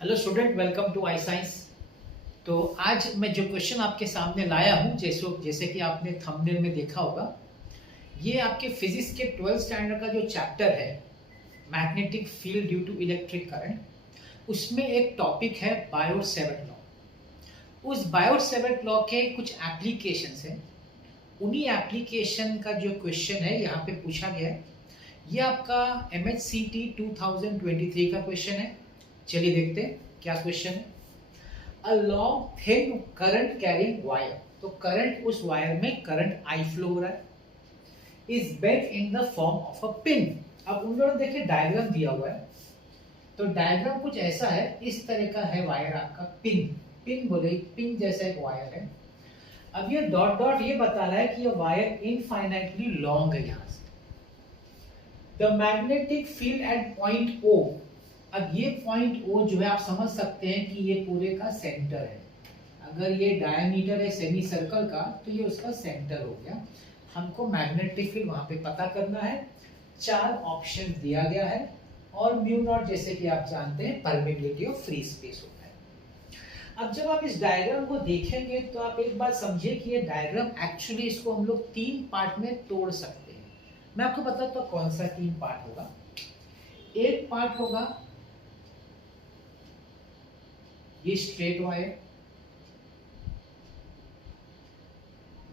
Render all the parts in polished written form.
Hello student, welcome to I science. तो आज मैं जो क्वेश्चन आपके सामने लाया हूँ, जैसे कि आपने थंबनेल में देखा होगा, ये आपके फिजिक्स के 12th स्टैंडर्ड का जो चैप्टर है magnetic field due to electric current, उसमें एक टॉपिक है बायोट सेवर्ट लॉ। उस बायोट सेवर्ट लॉ के कुछ एप्लीकेशंस हैं। उन्हीं एप्लीकेशन का जो क्वेश्चन है यहाँ पे पूछा गया है। ये आपका MHCT 2023 का क्वेश्चन है। चलिए देखते हैं क्या क्वेश्चन है। A long thin current carrying wire, तो करंट, उस वायर में करंट आई फ्लो हो रहा है, is bent in the form of a pin. अब उन लोगों ने देखिए डायग्राम दिया हुआ है, तो डायग्राम कुछ ऐसा है, इस तरह का है वायर आपका। पिन पिन बोले, पिन जैसा एक वायर है। अब ये डॉट डॉट ये बता रहा है कि ये वायर इनफाइनाइटली लॉन्ग है यहां से। The magnetic field at point O, अब ये पॉइंट ओ जो है आप समझ सकते हैं कि ये पूरे का सेंटर है। अगर ये डायमीटर है सेमी सर्कल का, तो ये उसका सेंटर हो गया। हमको मैग्नेटिक फील्ड वहां पे पता करना है। 4 ऑप्शन दिया गया है और म्यू नॉट, जैसे कि आप जानते हैं, परमिटिविटी ऑफ फ्री स्पेस होता है। अब जब आप इस डायग्राम को देखेंगे तो आप एक बात समझिए कि ये डायग्राम एक्चुअली, इसको हम लोग 3 पार्ट में तोड़ सकते हैं। मैं आपको बताता हूं कौन सा 3 पार्ट होगा। एक पार्ट होगा ये स्ट्रेट वायर,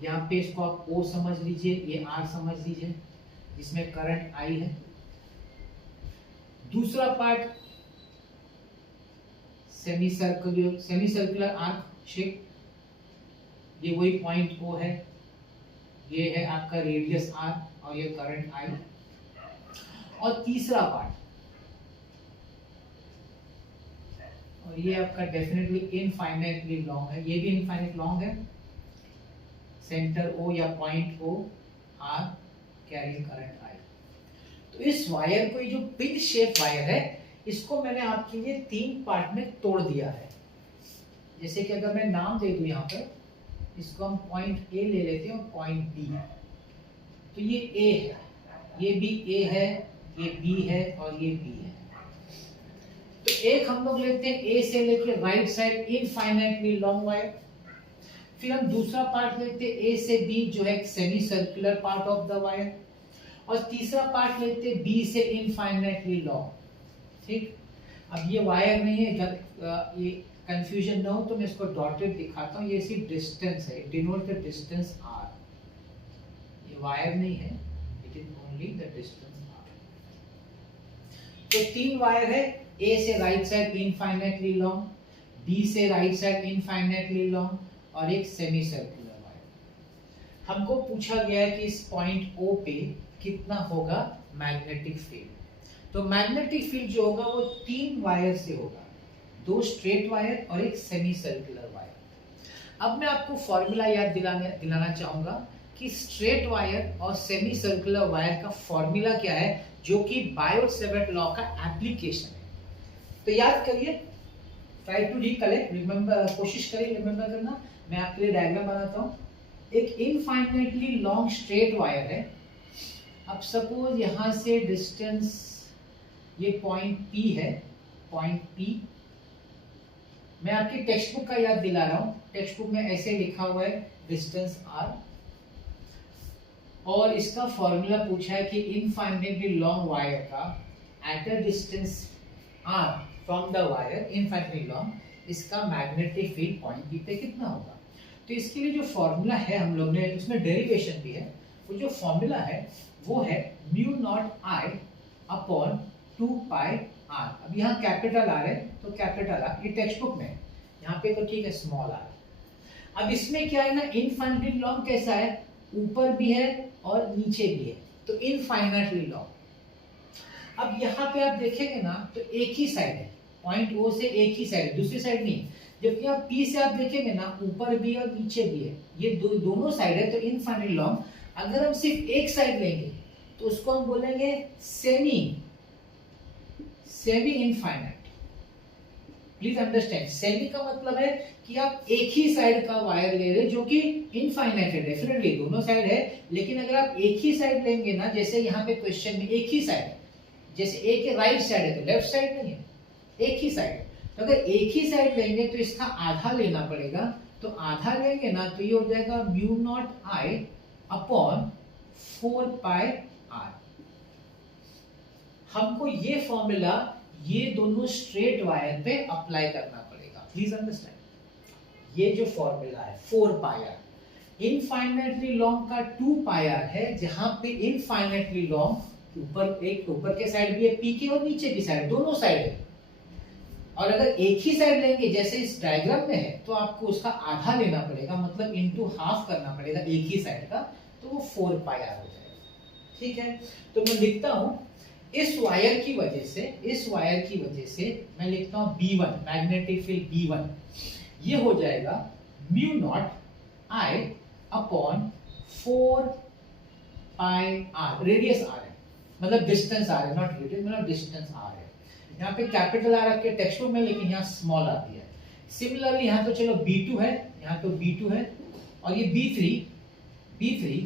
यहां पे इसको आप O समझ लीजिए, ये R समझ लीजिए, जिसमें करंट I है। दूसरा part semi circular arc shape, ये वही पॉइंट O है, ये है आपका रेडियस R और ये करंट I। और तीसरा पार्ट, और ये आपका डेफिनेटली इनफाइनाइटली लॉन्ग है, ये भी इनफाइनाइट लॉन्ग है। सेंटर O या point O, R carrying current I। तो इस वायर को, ये जो पिन शेप वायर है, इसको मैंने आपके लिए 3 पार्ट में तोड़ दिया है। जैसे कि अगर मैं नाम दे दूं यहाँ पर, इसको हम पॉइंट A ले लेते हैं और पॉइंट B। तो ये A है, ये भी A है, ये B है और ये B है। तो एक हम लोग लेते हैं A से लेके right side infinitely long wire. फिर हम दूसरा पार्ट लेते हैं A से B, जो है semi circular part of the wire. और तीसरा पार्ट लेते हैं B से इनफाइनाइटली लॉन्ग। ठीक, अब ये वायर नहीं है, जब ये कंफ्यूजन ना हो तो मैं इसको डॉटेड दिखाता हूँ। ये सिर्फ डिस्टेंस है, डिनोट द डिस्टेंस R। ये वायर नहीं है, it is only the distance R। तो 3 वायर है, A से right side infinitely long, B से राइट साइड इनफाइनाइटली लॉन्ग, और एक सेमी सर्कुलर वायर। हमको पूछा गया है कि इस पॉइंट O पे कितना होगा मैग्नेटिक फील्ड। तो मैग्नेटिक फील्ड जो होगा वो 3 वायर से होगा, 2 स्ट्रेट वायर और एक सेमी सर्कुलर वायर। अब मैं आपको फॉर्मूला याद दिलाना चाहूंगा कि स्ट्रेट वायर और सेमी सर्कुलर वायर का फॉर्मूला क्या है, जो कि बायोट सेवर्ट लॉ का एप्लीकेशन है। तो याद करिए, ट्राई टू रिकलेक्ट, रिमेंबर, कोशिश करिए रिमेंबर करना। मैं आपके लिए डायग्राम बनाता हूं। एक इनफाइनाइटली लॉन्ग स्ट्रेट वायर है। अब सपोज यहां से डिस्टेंस, ये पॉइंट P है, पॉइंट P। मैं आपकी टेक्स्ट बुक का याद दिला रहा हूं। टेक्स्ट बुक में ऐसे लिखा हुआ है डिस्टेंस R, और इसका फॉर्मूला पूछा है कि इनफाइनाइटली लॉन्ग वायर का at a distance R from the wire infinitely long, इसका मैग्नेटिक फील्ड पॉइंट P पे कितना होगा। तो इसके लिए जो फॉर्मूला है, हम लोग ने उसमें डेरिवेशन भी है। वो जो फॉर्मूला है वो है mu not I upon 2 pi R। अब यहाँ कैपिटल R है, तो कैपिटल R, ये टेक्स्ट बुक में, यहाँ पे तो ठीक है स्मॉल r। अब इसमें क्या है ना, इनफाइनाइटली लॉन्ग कैसा है, ऊपर भी है और नीचे भी है, तो इनफाइनाइटली लॉन्ग। अब यहाँ पे आप देखेंगे ना, तो एक ही साइड है, पॉइंट O से एक ही साइड, दूसरी साइड नहीं। जबकि आप P से आप देखेंगे ना, ऊपर भी और नीचे भी है, ये दोनों साइड है, तो इनफाइनाइटली लॉन्ग। अगर हम सिर्फ एक साइड लेंगे तो उसको हम बोलेंगे semi infinite. Please understand, semi का मतलब है कि आप एक ही साइड का वायर ले रहे, जो कि इनफाइनाइट है। डेफिनेटली दोनों साइड है, लेकिन अगर आप एक ही साइड लेंगे ना, जैसे यहाँ पे क्वेश्चन में एक ही साइड, जैसे ए के राइट साइड है तो लेफ्ट साइड नहीं है, एक ही साइड है, तो अगर एक ही साइड लेंगे तो इसका आधा लेना पड़ेगा, तो आधा लेंगे ना तो ये हो जाएगा mu naught I upon 4 pi r. हमको ये फॉर्मूला ये दोनों स्ट्रेट वायर पे अप्लाई करना पड़ेगा, प्लीज अंडरस्टैंड। ये जो फॉर्मूला है 4 पाई आर, इनफाइनाइटली लॉन्ग का 2 पाई आर है, जहां पे इनफाइनाइटली लॉन्ग ऊपर के साइड भी है पी के और नीचे की साइड, दोनों साइड है। और अगर एक ही साइड लेंगे जैसे इस डायग्राम में है तो आपको उसका आधा लेना पड़ेगा, मतलब इनटू हाफ करना पड़ेगा एक ही साइड का, तो वो 4 पाई आर हो जाएगा। ठीक है, तो मैं लिखता हूं इस वायर की वजह से मैं लिखता हूं B1, मैग्नेटिक फील्ड B1, ये हो जाएगा mu naught I upon 4 pi r. Radius r है, मतलब डिस्टेंस आर है, नॉट रेडियस, मतलब डिस्टेंस आर है। यहाँ पे कैपिटल आर आपके टेक्स्ट बुक में, लेकिन यहाँ स्मॉल आर दिया है। सिमिलरली यहाँ तो चलो B2 है, यहाँ तो B2 है, और ये B3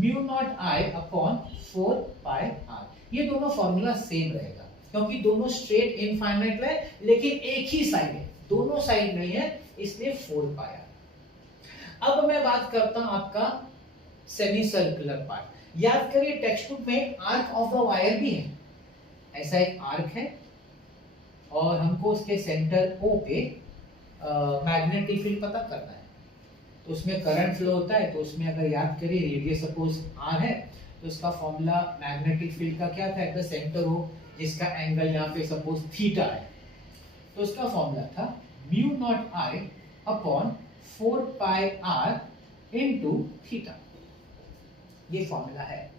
mu naught I upon 4 pi r. ये दोनों फॉर्मूला सेम रहेगा क्योंकि दोनों स्ट्रेट इनफाइनाइट है, लेकिन एक ही साइड है, दोनों साइड नहीं है, इसलिए 4 पाई आर। अब मैं बात करता हूं आपका सेमी सर्कुलर पार्ट। याद करिए टेक्स्ट बुक में आर्क ऑफ द वायर भी है, ऐसा एक आर्क है और हमको उसके सेंटर O पे मैग्नेटिक फील्ड पता करना है। तो उसमें करंट फ्लो होता है, तो उसमें अगर याद करिए रेडियस सपोज r है, तो इसका फॉर्मूला मैग्नेटिक फील्ड का क्या था, एट द सेंटर O, जिसका एंगल यहाँ पे सपोज थीटा है, तो उसका फॉर्मूला था mu naught I upon 4 pi r into theta. ये फॉर्मूला है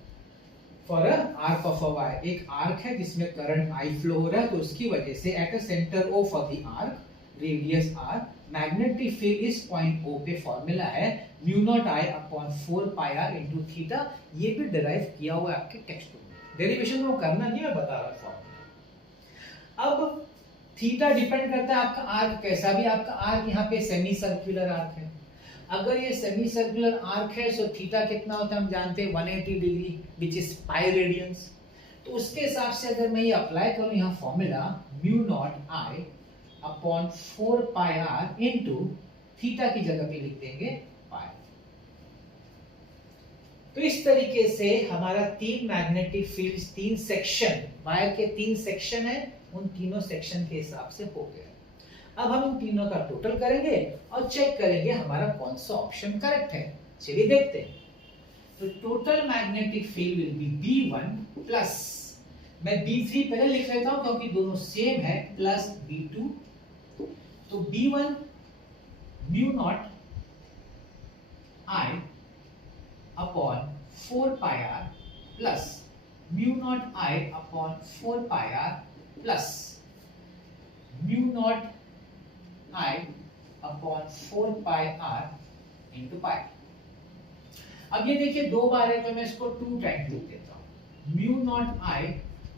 for a arc of a wire. एक आर्क है जिसमें करंट I फ्लो हो रहा है, तो उसकी वजह से at a centre O for the arc, radius r, magnetic field इस पॉइंट O पे फॉर्मूला है mu naught I upon 4 pi r into theta. ये भी डिराइव किया हुआ है आपके टेक्स्ट बुक में, डेरिवेशन में वो करना नहीं, मैं बता रहा फॉर्मूला। अब थीटा डिपेंड करता है आपका आर्क कैसा भी, आपका आर्क यहाँ पे सेमी सर्कुलर आर्क है। अगर ये सेमी सर्कुलर आर्क है तो थीटा कितना होता है हम जानते हैं 180 degree, which is pi radiance. तो उसके हिसाब से अगर मैं ये अप्लाई करूं यहाँ formula mu naught I upon 4 pi r into theta की जगह पे लिख देंगे पाई। तो इस तरीके से हमारा 3 मैग्नेटिक फील्ड्स, 3 सेक्शन, वायर के 3 सेक्शन है, उन तीनों सेक्शन के हिसाब से हो गया। अब हम उन तीनों का टोटल करेंगे और चेक करेंगे हमारा कौन सा ऑप्शन करेक्ट है। चलिए देखते हैं। तो total magnetic field will be B1 plus, मैं B3 पहले लिख लेता हूं क्योंकि दोनों सेम है, प्लस B2। तो B1 mu naught I upon 4 pi r plus mu naught I upon 4 pi r plus mu naught I upon 4 pi r into pi. अब ये देखिए 2 बार है तो मैं इसको 2 टाइम लिख देता हूं, mu naught I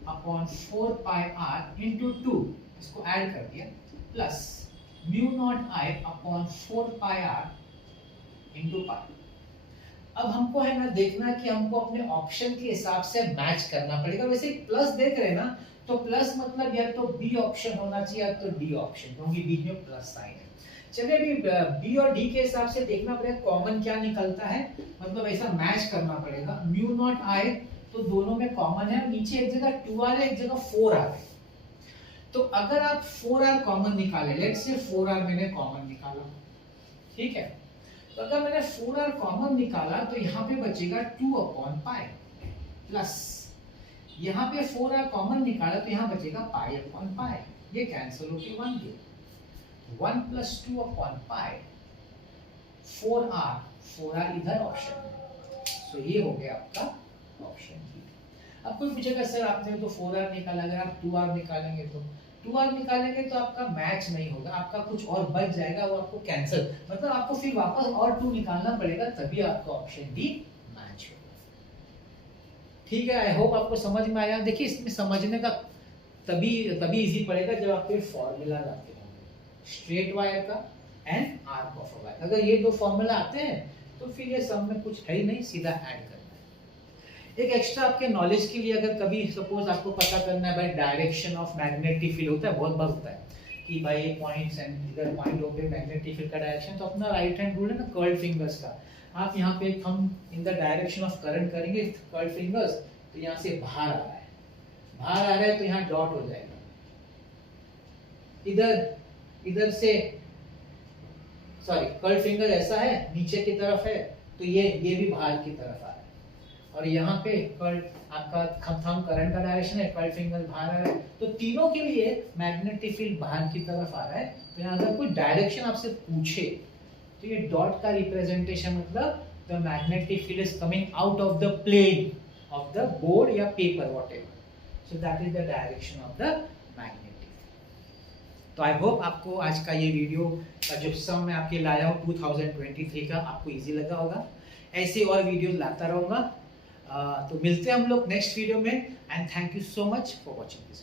upon 4 pi r into 2, इसको ऐड कर दिया, plus mu naught I upon 4 pi r into pi. अब हमको है ना देखना कि हमको अपने ऑप्शन के हिसाब से मैच करना पड़ेगा। वैसे प्लस देख रहे हैं ना, तो प्लस मतलब या तो बी ऑप्शन होना चाहिए या तो डी ऑप्शन, क्योंकि बीच में प्लस साइन है। चलिए अभी बी और डी के हिसाब से देखना पड़ेगा कॉमन क्या निकलता है, मतलब ऐसा मैच करना पड़ेगा। म्यू नॉट आई तो दोनों में कॉमन है, नीचे एक जगह 2r है, एक जगह 4r है। तो अगर आप 4r कॉमन निकाले, लेट्स से 4r मैंने कॉमन निकाला, ठीक है, तो अगर मैंने 4r कॉमन निकाला तो यहाँ पे बचेगा 2 अपॉन पाई, प्लस यहाँ पे 4r कॉमन निकाला तो यहाँ बचेगा पाई अपॉन पाई, ये कैंसिल होके 1 गया, 1 प्लस 2 अपॉन पाई, 4r इधर ऑप्शन में, तो ये हो गया आपका ऑप्शन डी। अब कोई पूछेगा सर आपने तो 4r निकाला, अगर आप 2r निकालेंगे तो 2r निकालेंगे तो आपका मैच नहीं होगा, आपका कुछ और बच जाएगा, वो आपको कैंसिल, मतलब आपको फिर वापस और 2 निकालना पड़ेगा, तभी आपका ऑप्शन डी मैच होगा। ठीक है, आई होप आपको समझ में आया। देखिए इसमें समझने का तभी इजी पड़ेगा जब आप फॉर्मूला लाते होंगे, स्ट्रेट वायर का and arc of a wire. अगर ये 2 फॉर्मूला आते हैं तो फिर ये सब में कुछ है ही नहीं, सीधा ऐड करना है। एक एक्स्ट्रा आपके नॉलेज के लिए, अगर कभी सपोज आपको पता करना है भाई डायरेक्शन ऑफ मैग्नेटिक फील्ड होता है, बहुत बार होता है, कि भाई ये पॉइंट्स एंड इधर पॉइंट ओ पे मैग्नेटिक फील्ड का डायरेक्शन, तो अपना राइट हैंड रूल है ना कर्ल्ड फिंगर्स का, आप यहाँ पे thumb in the direction of current करेंगे कर्ल्ड फिंगर्स, तो यहाँ से बाहर आ रहा है, बाहर आ रहा है तो यहाँ डॉट हो जाएगा, इधर से सॉरी कर्ल्ड फिंगर ऐसा है नीचे की तरफ है, तो ये भी बाहर की तरफ आ रहा है, और यहाँ पे कर्ल्ड आपका थंब करंट का डायरेक्शन है, कर्ल्ड फिंगर बाहर आ रहा है, तो तीनों के लिए मैग्नेटिक फील्ड बाहर की तरफ आ रहा है। तो यहाँ अगर कोई डायरेक्शन आपसे पूछे तो ये डॉट का रिप्रेजेंटेशन मतलब the magnetic field is coming out of the plane of the board या paper whatever, so that is the direction of the magnetic. तो आई होप आपको आज का ये वीडियो का जो सम मैं आपके लाया हूँ 2023 का आपको इजी लगा होगा। ऐसे और वीडियोस लाता रहूँगा। तो मिलते हैं हम लोग नेक्स्ट वीडियो में, and thank you so much for watching this.